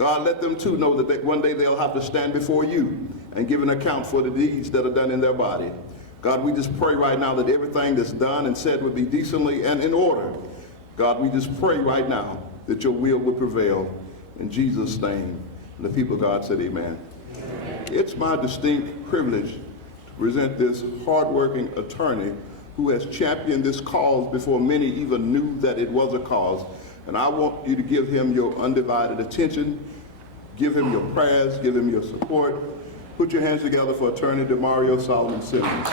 God, let them too know that one day they'll have to stand before you and give an account for the deeds that are done in their body. God, we just pray right now that everything that's done and said would be decently and in order. God, we just pray right now that your will would prevail. In Jesus' name. And the people of God said amen. Amen. It's my distinct privilege to present this hardworking attorney who has championed this cause before many even knew that it was a cause. And I want you to give him your undivided attention, give him your prayers, give him your support. Put your hands together for Attorney DeMario Solomon Simmons.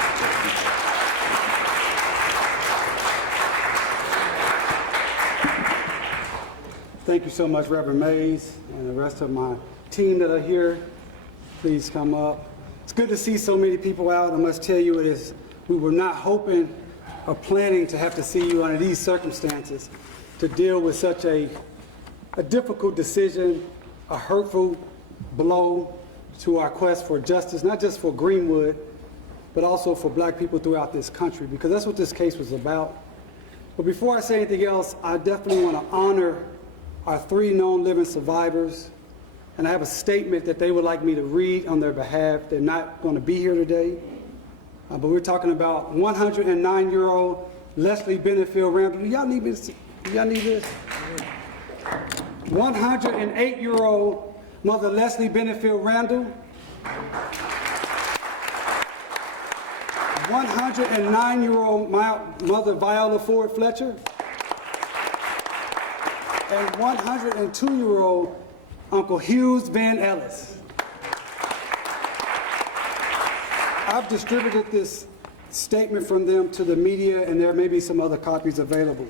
Thank you so much, Reverend Mays, and the rest of my team that are here. Please come up. It's good to see so many people out. I must tell you, we were not hoping or planning to have to see you under these circumstances to deal with such a difficult decision, a hurtful blow to our quest for justice, not just for Greenwood, but also for black people throughout this country, because that's what this case was about. But before I say anything else, I definitely want to honor our 3 known living survivors, and I have a statement that they would like me to read on their behalf. They're not going to be here today, but we're talking about 109-year-old Leslie Benefield Randall. Do y'all need this? 108-year-old Mother Leslie Benefield Randall. 109-year-old Mother Viola Ford Fletcher. And 102-year-old Uncle Hughes Van Ellis. I've distributed this statement from them to the media, and there may be some other copies available.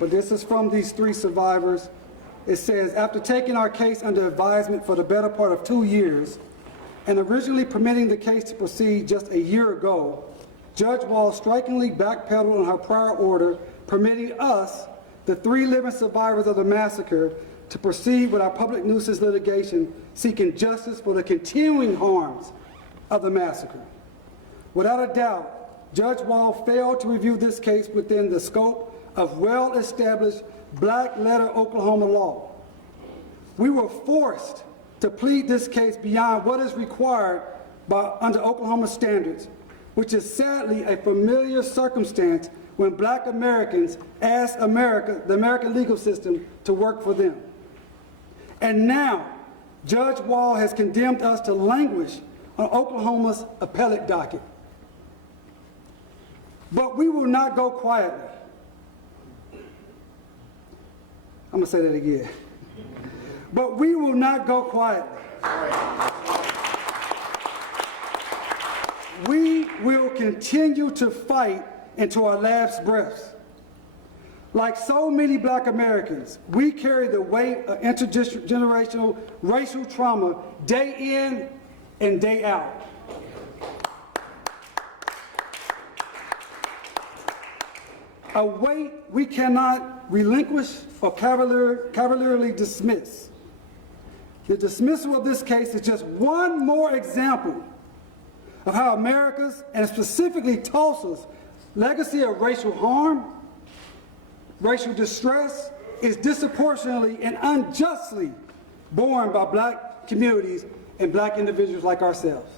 But this is from these 3 survivors. It says, after taking our case under advisement for the better part of 2 years, and originally permitting the case to proceed just a year ago, Judge Wall strikingly backpedaled on her prior order, permitting us, the 3 living survivors of the massacre, to proceed with our public nuisance litigation, seeking justice for the continuing harms of the massacre. Without a doubt, Judge Wall failed to review this case within the scope of well-established black-letter Oklahoma law. We were forced to plead this case beyond what is required under Oklahoma standards, which is sadly a familiar circumstance when black Americans ask the American legal system to work for them. And now, Judge Wall has condemned us to languish on Oklahoma's appellate docket. But we will not go quietly. I'm going to say that again. But we will not go quietly. We will continue to fight into our last breaths. Like so many black Americans, we carry the weight of intergenerational racial trauma day in and day out. A weight we cannot relinquish or cavalierly dismiss. The dismissal of this case is just one more example of how America's, and specifically Tulsa's, legacy of racial harm, racial distress, is disproportionately and unjustly borne by black communities and black individuals like ourselves.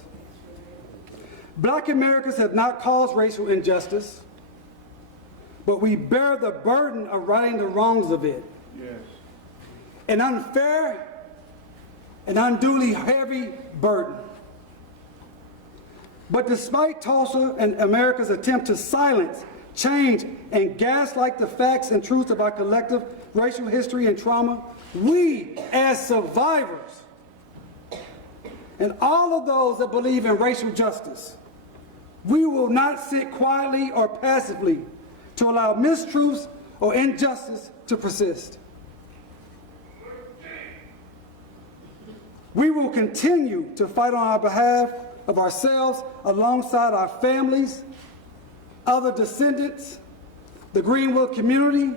Black Americans have not caused racial injustice, but we bear the burden of righting the wrongs of it. Yes. An unfair and unduly heavy burden. But despite Tulsa and America's attempt to silence, change, and gaslight the facts and truths of our collective racial history and trauma, we, as survivors, and all of those that believe in racial justice, we will not sit quietly or passively to allow mistruths or injustice to persist. We will continue to fight on our behalf of ourselves alongside our families, other descendants, the Greenwood community,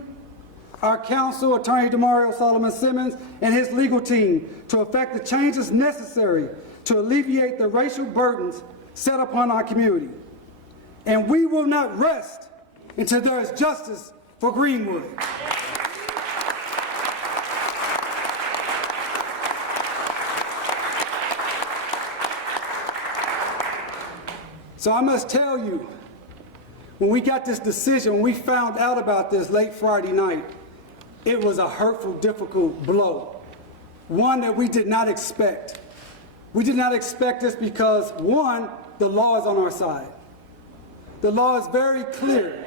our counsel, Attorney DeMario Solomon Simmons, and his legal team to effect the changes necessary to alleviate the racial burdens set upon our community. And we will not rest until there is justice for Greenwood. So I must tell you, when we got this decision, when we found out about this late Friday night, it was a hurtful, difficult blow. One that we did not expect. We did not expect this because, one, the law is on our side. The law is very clear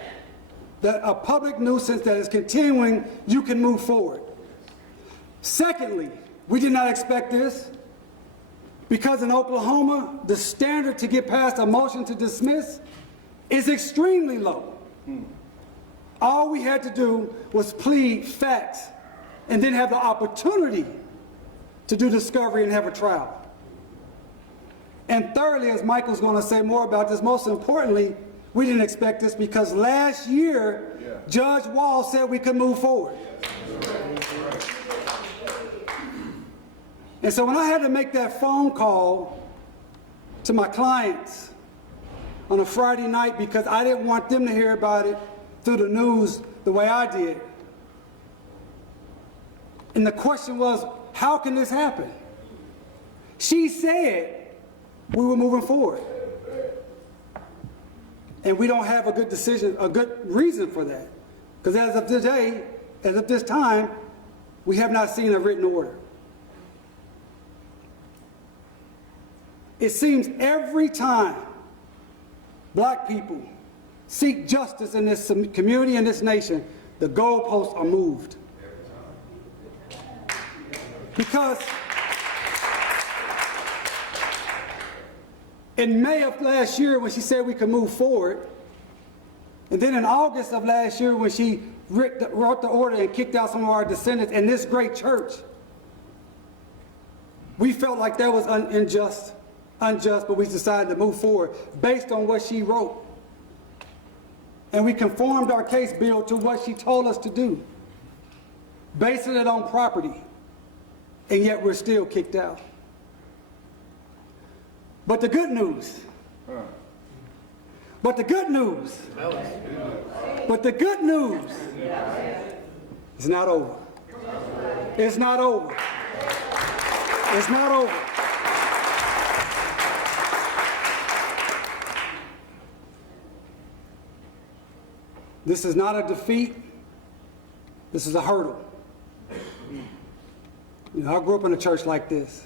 that a public nuisance that is continuing, you can move forward. Secondly, we did not expect this because in Oklahoma, the standard to get past a motion to dismiss is extremely low. All we had to do was plead facts and then have the opportunity to do discovery and have a trial. And thirdly, as Michael's going to say more about this, most importantly, we didn't expect this because last year, Judge Wall said we could move forward. And so when I had to make that phone call to my clients on a Friday night because I didn't want them to hear about it through the news the way I did. And the question was, how can this happen? She said we were moving forward. And we don't have a good decision, a good reason for that. Because as of today, as of this time, we have not seen a written order. It seems every time black people seek justice in this community and this nation, the goalposts are moved. Because in May of last year when she said we could move forward, and then in August of last year when she wrote the order and kicked out some of our descendants in this great church, we felt like that was unjust, but we decided to move forward based on what she wrote. And we conformed our case bill to what she told us to do, basing it on property, and yet we're still kicked out. But the good news, it's not over. It's not over. It's not over. This is not a defeat. This is a hurdle. You know, I grew up in a church like this.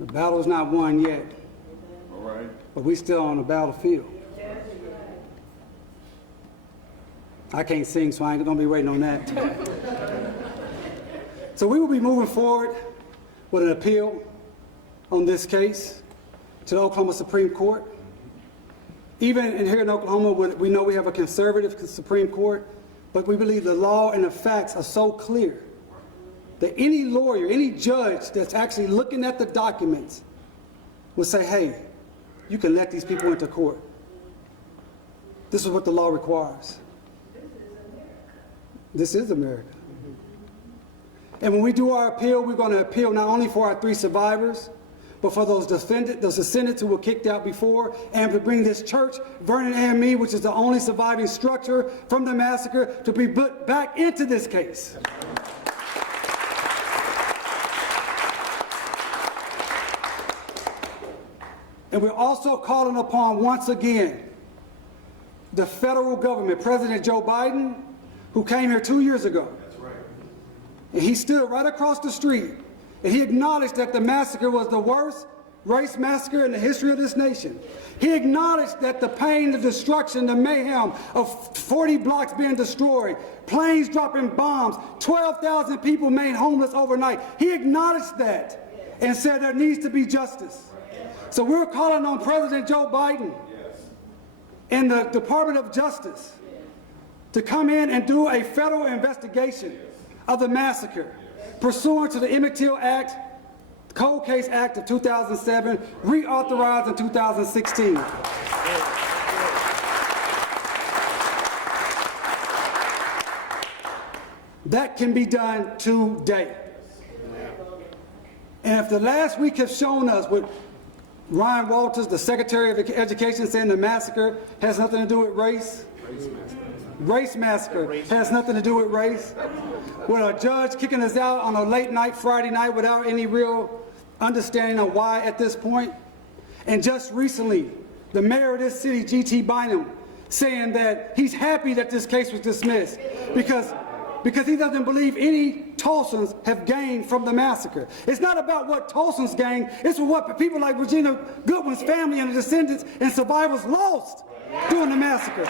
The battle's not won yet. All right. But we still on the battlefield. I can't sing, so I ain't gonna be waiting on that. So we will be moving forward with an appeal on this case to the Oklahoma Supreme Court. Even in here in Oklahoma, we know we have a conservative Supreme Court, but we believe the law and the facts are so clear that any lawyer, any judge that's actually looking at the documents will say, hey, you can let these people into court. This is what the law requires. This is America. And when we do our appeal, we're going to appeal not only for our 3 survivors, but for those descendants who were kicked out before, and to bring this church, Vernon AME, which is the only surviving structure from the massacre, to be put back into this case. And we're also calling upon, once again, the federal government, President Joe Biden, who came here 2 years ago. That's right. And he stood right across the street, and he acknowledged that the massacre was the worst race massacre in the history of this nation. He acknowledged that the pain, the destruction, the mayhem of 40 blocks being destroyed, planes dropping bombs, 12,000 people made homeless overnight. He acknowledged that and said there needs to be justice. So we're calling on President Joe Biden and the Department of Justice to come in and do a federal investigation of the massacre pursuant to the Emmett Till Act, Cold Case Act of 2007, reauthorized in 2016. That can be done today. And if the last week has shown us what Ryan Walters, the Secretary of Education, saying the massacre has nothing to do with race. Race massacre has nothing to do with race. With a judge kicking us out on a late night Friday night without any real understanding of why at this point. And just recently, the mayor of this city, G.T. Bynum, saying that he's happy that this case was dismissed because he doesn't believe any Tulsans have gained from the massacre. It's not about what Tulsans gained, it's what people like Regina Goodwin's family and the descendants and survivors lost during the massacre.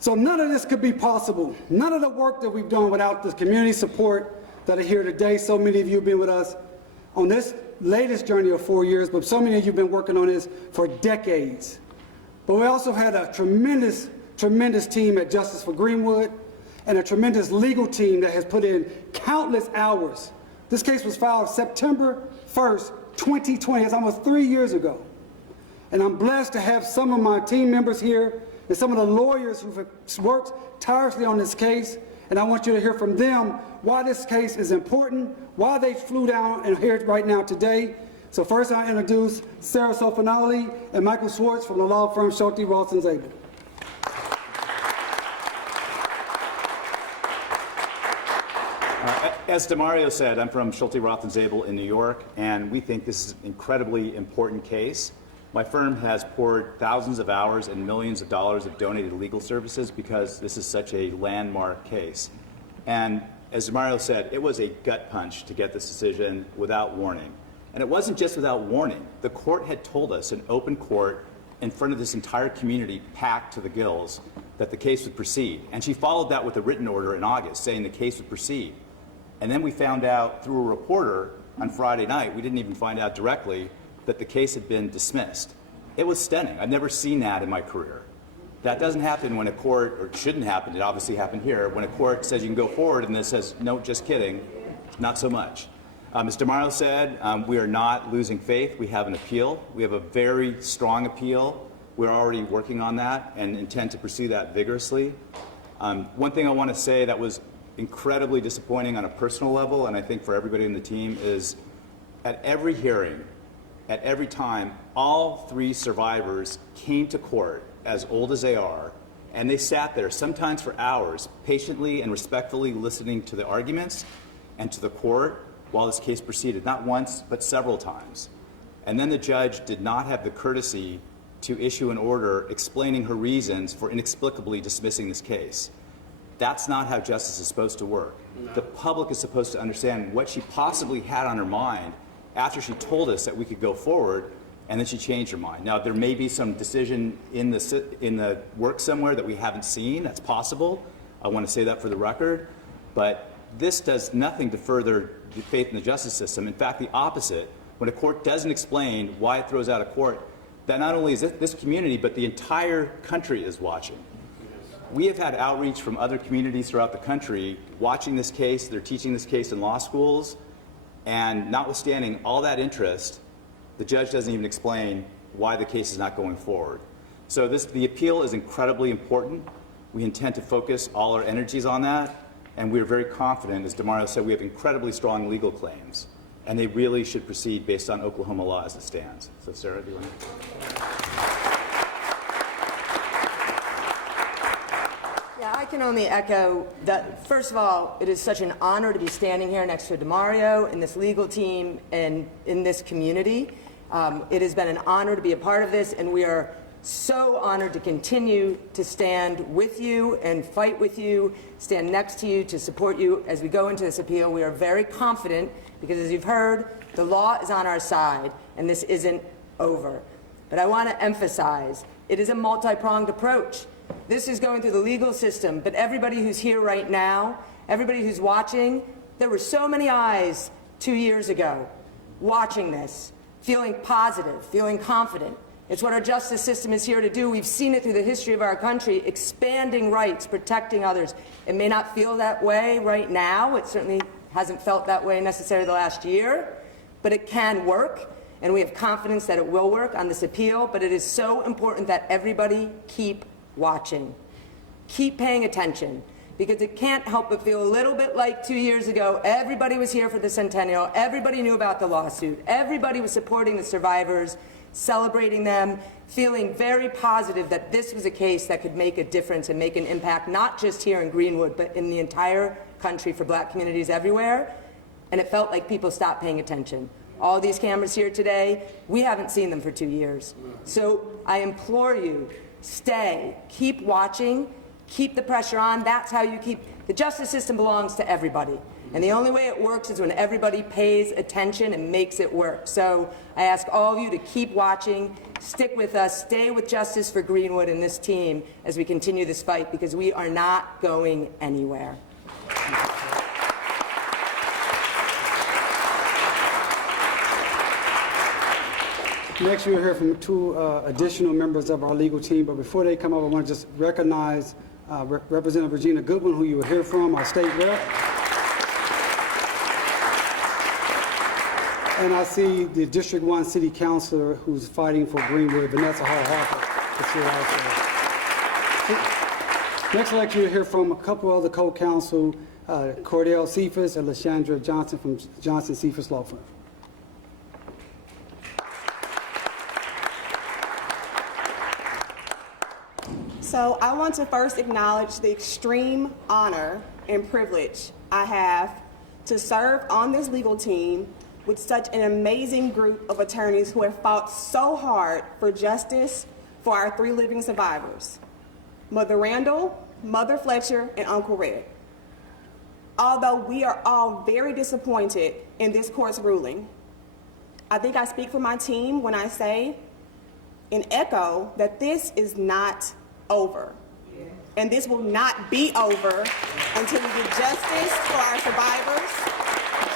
So none of this could be possible. None of the work that we've done without the community support that are here today. So many of you have been with us on this latest journey of 4 years, but so many of you have been working on this for decades. But we also had a tremendous, tremendous team at Justice for Greenwood and a tremendous legal team that has put in countless hours. This case was filed September 1st, 2020. It's almost 3 years ago. And I'm blessed to have some of my team members here and some of the lawyers who've worked tirelessly on this case. And I want you to hear from them why this case is important, why they flew down and here right now today. So first I introduce Sarah Sofinali and Michael Schwartz from the law firm Schulte, Rawson, Zabel. As Demario said, I'm from Schulte, Rawson, Zabel in New York, and we think this is an incredibly important case. My firm has poured thousands of hours and millions of dollars of donated legal services because this is such a landmark case. And as Demario said, it was a gut punch to get this decision without warning. And it wasn't just without warning. The court had told us in open court in front of this entire community packed to the gills that the case would proceed. And she followed that with a written order in August saying the case would proceed. And then we found out through a reporter on Friday night, we didn't even find out directly, that the case had been dismissed. It was stunning. I've never seen that in my career. That doesn't happen when a court, or it shouldn't happen, it obviously happened here, when a court says you can go forward and then says, no, just kidding, not so much. As Demario said, we are not losing faith. We have an appeal. We have a very strong appeal. We're already working on that and intend to pursue that vigorously. One thing I want to say that was incredibly disappointing on a personal level, and I think for everybody in the team, is at every hearing, at every time, all three survivors came to court, as old as they are, and they sat there, sometimes for hours, patiently and respectfully listening to the arguments and to the court while this case proceeded, not once, but several times. And then the judge did not have the courtesy to issue an order explaining her reasons for inexplicably dismissing this case. That's not how justice is supposed to work. No. The public is supposed to understand what she possibly had on her mind after she told us that we could go forward, and then she changed her mind. Now, there may be some decision in the work somewhere that we haven't seen. That's possible. I want to say that for the record. But this does nothing to further the faith in the justice system. In fact, the opposite. When a court doesn't explain why it throws out a court, that not only is this community, but the entire country is watching. We have had outreach from other communities throughout the country watching this case. They're teaching this case in law schools. And notwithstanding all that interest, the judge doesn't even explain why the case is not going forward. So the appeal is incredibly important. We intend to focus all our energies on that. And we're very confident, as Demario said, we have incredibly strong legal claims. And they really should proceed based on Oklahoma law as it stands. So Sarah, do you want to? I can only echo that, first of all, it is such an honor to be standing here next to Demario and this legal team and in this community. It has been an honor to be a part of this, and we are so honored to continue to stand with you and fight with you, stand next to you to support you as we go into this appeal. We are very confident because, as you've heard, the law is on our side, and this isn't over. But I want to emphasize, it is a multi-pronged approach. This is going through the legal system, but everybody who's here right now, everybody who's watching, there were so many eyes 2 years ago watching this, feeling positive, feeling confident. It's what our justice system is here to do. We've seen it through the history of our country, expanding rights, protecting others. It may not feel that way right now. It certainly hasn't felt that way necessarily the last year, but it can work, and we have confidence that it will work on this appeal. But it is so important that everybody keep watching. Keep paying attention, because it can't help but feel a little bit like 2 years ago. Everybody was here for the centennial. Everybody knew about the lawsuit. Everybody was supporting the survivors. celebrating them, feeling very positive that this was a case that could make a difference and make an impact, not just here in Greenwood, but in the entire country for black communities everywhere. And it felt like people stopped paying attention. All these cameras here today, we haven't seen them for 2 years. So I implore you, stay, keep watching, keep the pressure on. That's how you keep, the justice system belongs to everybody. And the only way it works is when everybody pays attention and makes it work. So I ask all of you to keep watching, stick with us, stay with Justice for Greenwood and this team as we continue this fight, because we are not going anywhere. Next, you'll hear from two additional members of our legal team, but before they come up, I want to just recognize Representative Regina Goodwin, who you will hear from, our state rep. And I see the District 1 City Councilor who's fighting for Greenwood, Vanessa Hall-Harper, is here also. Next election, you'll hear from a couple other co-counsel, Cordell Cephas and LaShandra Johnson from Johnson Cephas Law Firm. So I want to first acknowledge the extreme honor and privilege I have to serve on this legal team with such an amazing group of attorneys who have fought so hard for justice for our 3 living survivors, Mother Randall, Mother Fletcher, and Uncle Red. Although we are all very disappointed in this court's ruling, I think I speak for my team when I say and echo that this is not over. And this will not be over until we get justice for our survivors,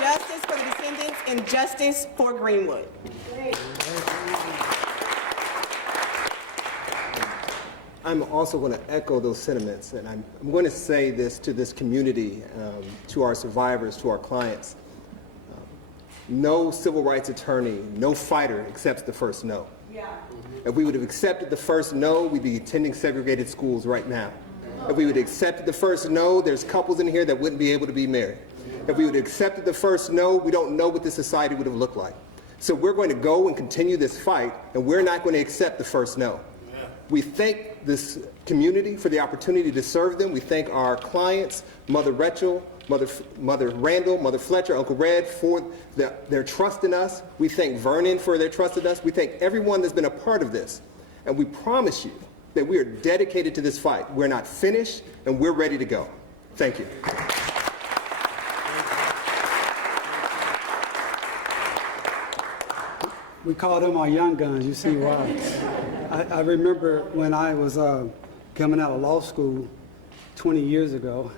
justice for the descendants, and justice for Greenwood. I'm also going to echo those sentiments, and I'm going to say this to this community, to our survivors, to our clients. No civil rights attorney, no fighter accepts the first no. If we would have accepted the first no, we'd be attending segregated schools right now. If we would have accepted the first no, there's couples in here that wouldn't be able to be married. If we would have accepted the first no, we don't know what this society would have looked like. So we're going to go and continue this fight, and we're not going to accept the first no. We thank this community for the opportunity to serve them. We thank our clients, Mother Rachel, Mother Randall, Mother Fletcher, Uncle Red, for their trust in us. We thank Vernon for their trust in us. We thank everyone that's been a part of this. And we promise you that we are dedicated to this fight. We're not finished, and we're ready to go. Thank you. We call them our young guns. You see why. I remember when I was coming out of law school 20 years ago,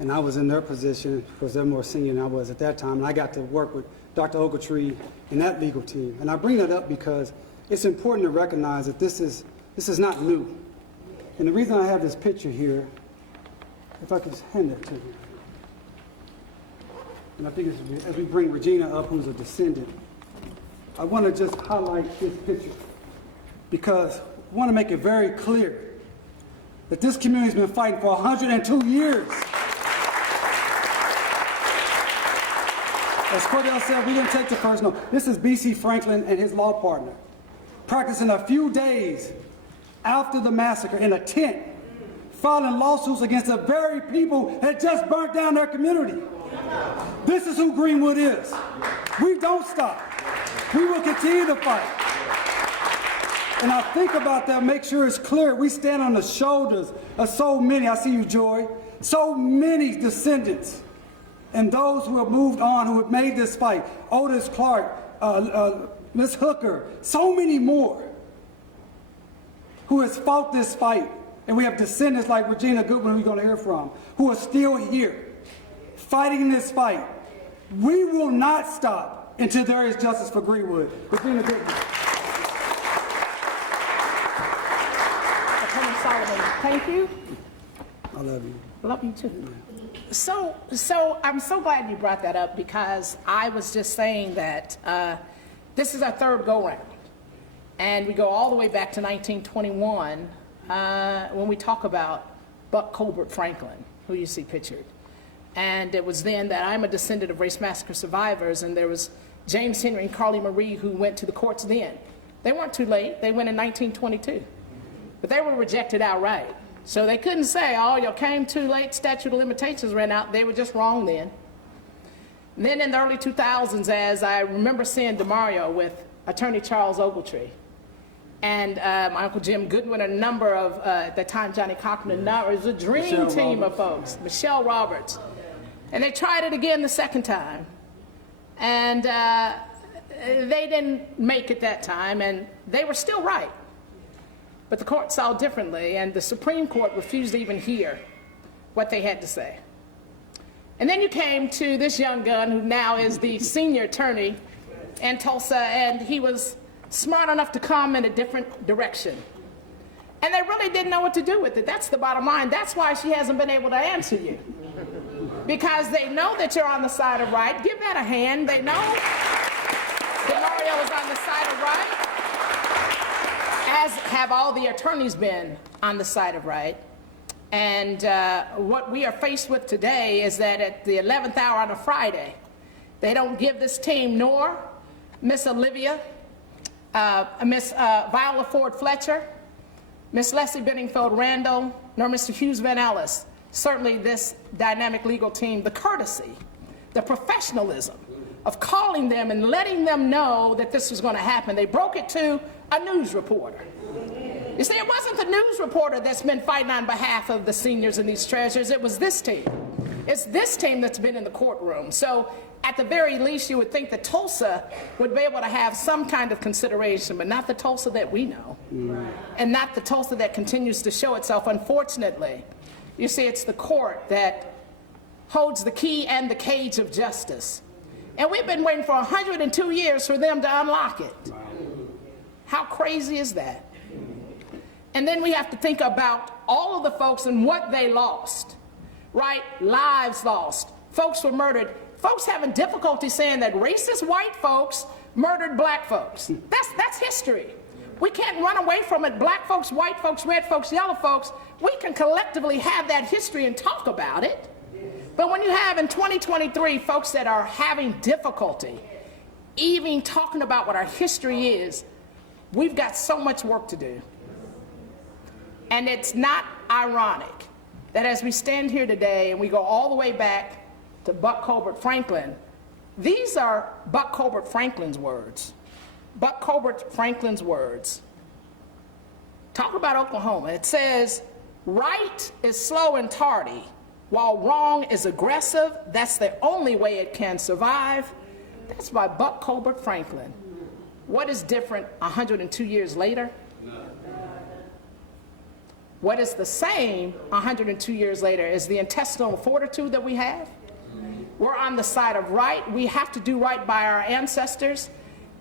and I was in their position because they're more senior than I was at that time, and I got to work with Dr. Ogletree and that legal team. And I bring that up because it's important to recognize that this is not new. And the reason I have this picture here, if I could just hand that to you. And I think as we bring Regina up, who's a descendant, I want to just highlight this picture because I want to make it very clear that this community's been fighting for 102 years. As Cordell said, we didn't take the first no. This is B.C. Franklin and his law partner, practicing a few days after the massacre in a tent, filing lawsuits against the very people that just burnt down their community. This is who Greenwood is. We don't stop. We will continue to fight. And I think about that, make sure it's clear. We stand on the shoulders of so many, I see you, Joy, so many descendants and those who have moved on, who have made this fight. Otis Clark, Miss Hooker, so many more who has fought this fight. And we have descendants like Regina Goodwin, who you're going to hear from, who are still here fighting this fight. We will not stop until there is justice for Greenwood. Regina Goodwin. Attorney Solomon, thank you. I love you. Love you too. So I'm so glad you brought that up because I was just saying that this is our third go-round. And we go all the way back to 1921 when we talk about Buck Colbert Franklin, who you see pictured. And it was then that I'm a descendant of race massacre survivors, and there was James Henry and Carly Marie who went to the courts then They weren't too late. They went in 1922. But they were rejected outright. So they couldn't say, oh, you came too late, statute of limitations ran out. They were just wrong then. And then in the early 2000s, as I remember seeing DeMario with Attorney Charles Ogletree, and my Uncle Jim Goodwin, a number of, at that time, Johnny Cochran, it was a dream team of folks, Michelle Roberts. And they tried it again the second time. And they didn't make it that time, and they were still right. But the court saw differently, and the Supreme Court refused to even hear what they had to say. And then you came to this young gun who now is the senior attorney in Tulsa, and he was smart enough to come in a different direction. And they really didn't know what to do with it. That's the bottom line. That's why she hasn't been able to answer you. Because they know that you're on the side of right. Give that a hand. They know DeMario is on the side of right, as have all the attorneys been on the side of right. And what we are faced with today is that at the 11th hour on a Friday, they don't give this team nor Miss Olivia, Miss Viola Ford Fletcher, Miss Leslie Benningfield Randall, nor Mr. Hughes Van Ellis, certainly this dynamic legal team, the courtesy, the professionalism of calling them and letting them know that this was going to happen. They broke it to a news reporter. You see, it wasn't the news reporter that's been fighting on behalf of the seniors and these treasures. It was this team. It's this team that's been in the courtroom. So at the very least, you would think that Tulsa would be able to have some kind of consideration, but not the Tulsa that we know, and not the Tulsa that continues to show itself. Unfortunately, you see, it's the court that holds the key and the cage of justice. And we've been waiting for 102 years for them to unlock it. How crazy is that? And then we have to think about all of the folks and what they lost, right? Lives lost. Folks were murdered. Folks having difficulty saying that racist white folks murdered black folks. That's history. We can't run away from it. Black folks, white folks, red folks, yellow folks, we can collectively have that history and talk about it. But when you have in 2023 folks that are having difficulty even talking about what our history is, we've got so much work to do. And it's not ironic that as we stand here today and we go all the way back to Buck Colbert Franklin, these are Buck Colbert Franklin's words. Buck Colbert Franklin's words. Talk about Oklahoma. It says, right is slow and tardy, while wrong is aggressive. That's the only way it can survive. That's by Buck Colbert Franklin. What is different 102 years later? What is the same 102 years later is the intestinal fortitude that we have. We're on the side of right. We have to do right by our ancestors.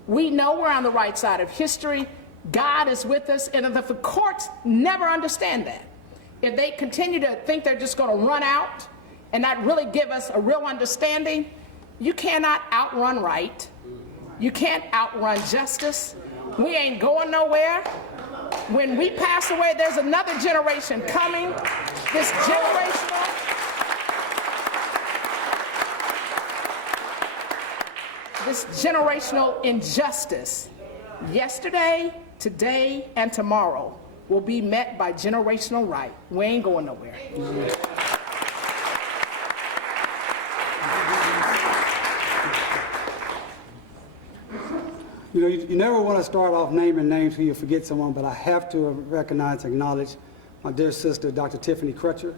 We know we're on the right side of history. God is with us. And if the courts never understand that, if they continue to think they're just going to run out and not really give us a real understanding, you cannot outrun right. You can't outrun justice. We ain't going nowhere. When we pass away, there's another generation coming. This generational injustice, yesterday, today, and tomorrow, will be met by generational right. We ain't going nowhere. You know, you never want to start off naming names so you forget someone, but I have to recognize, acknowledge my dear sister, Dr. Tiffany Crutcher.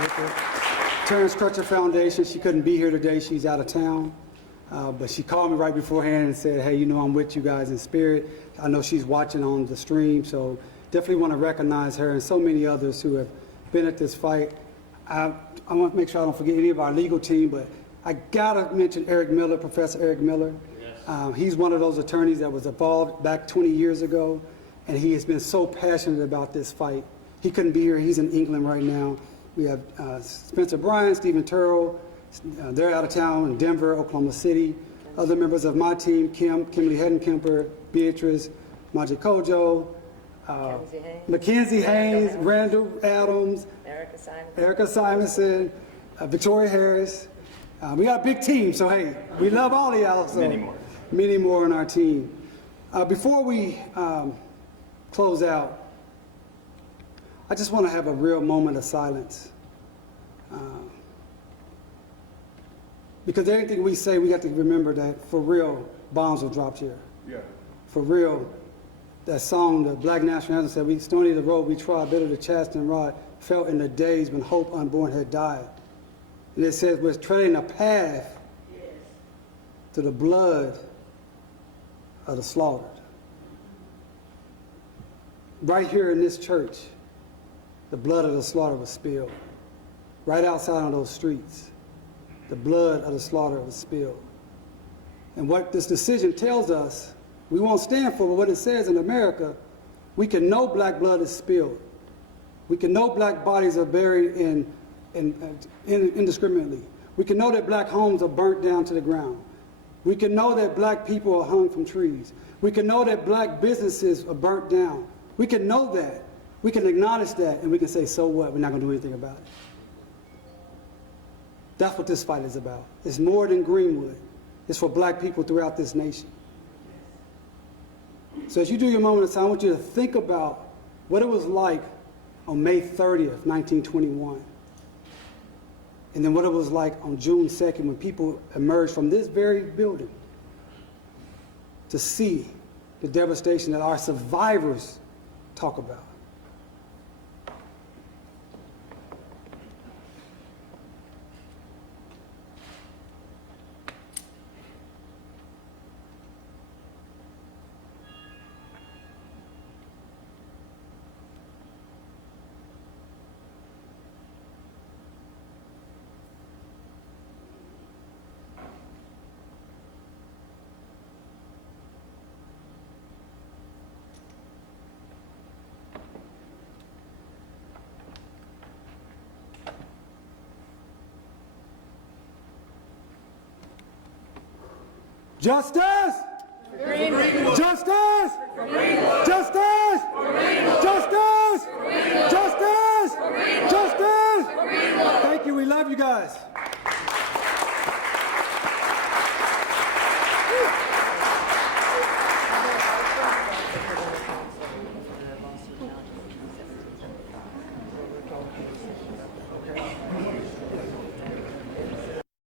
With the Terrence Crutcher Foundation. She couldn't be here today. She's out of town. But she called me right beforehand and said, hey, you know, I'm with you guys in spirit. I know she's watching on the stream, so definitely want to recognize her and so many others who have been at this fight. I want to make sure I don't forget any of our legal team, but I gotta mention Eric Miller, Professor Eric Miller. Yes. He's one of those attorneys that was involved back 20 years ago, and he has been so passionate about this fight. He couldn't be here. He's in England right now. We have Spencer Bryan, Stephen Turrell. They're out of town in Denver, Oklahoma City. Other members of my team, Kimberly Hedenkemper, Beatrice, Maji Kojo, Mackenzie Haynes, Randall Adams, Erica Simonson, Victoria Harris. We got a big team, so hey, we love all of y'all. So. Many more. many more on our team. Before we close out, I just want to have a real moment of silence. Because everything we say, we got to remember that for real, bombs were dropped here. Yeah. For real, that song, the Black National Anthem said, "We stony the road we trod, bitter the chasten rod, felt in the days when hope unborn had died." And it says, we're treading a path to the blood of the slaughtered. Right here in this church, the blood of the slaughtered was spilled. Right outside on those streets, the blood of the slaughtered was spilled. And what this decision tells us, we won't stand for, but what it says in America, we can know black blood is spilled. We can know black bodies are buried indiscriminately. We can know that black homes are burnt down to the ground. We can know that black people are hung from trees. We can know that black businesses are burnt down. We can know that. We can acknowledge that, and we can say, so what? We're not going to do anything about it. That's what this fight is about. It's more than Greenwood. It's for black people throughout this nation. So as you do your moment of silence, I want you to think about what it was like on May 30th, 1921. And then what it was like on June 2nd when people emerged from this very building to see the devastation that our survivors talk about. Justice! Greenwood. Justice! Greenwood. Justice! Greenwood. Justice! Greenwood. Justice! Greenwood. Justice! Greenwood. Thank you. We love you guys.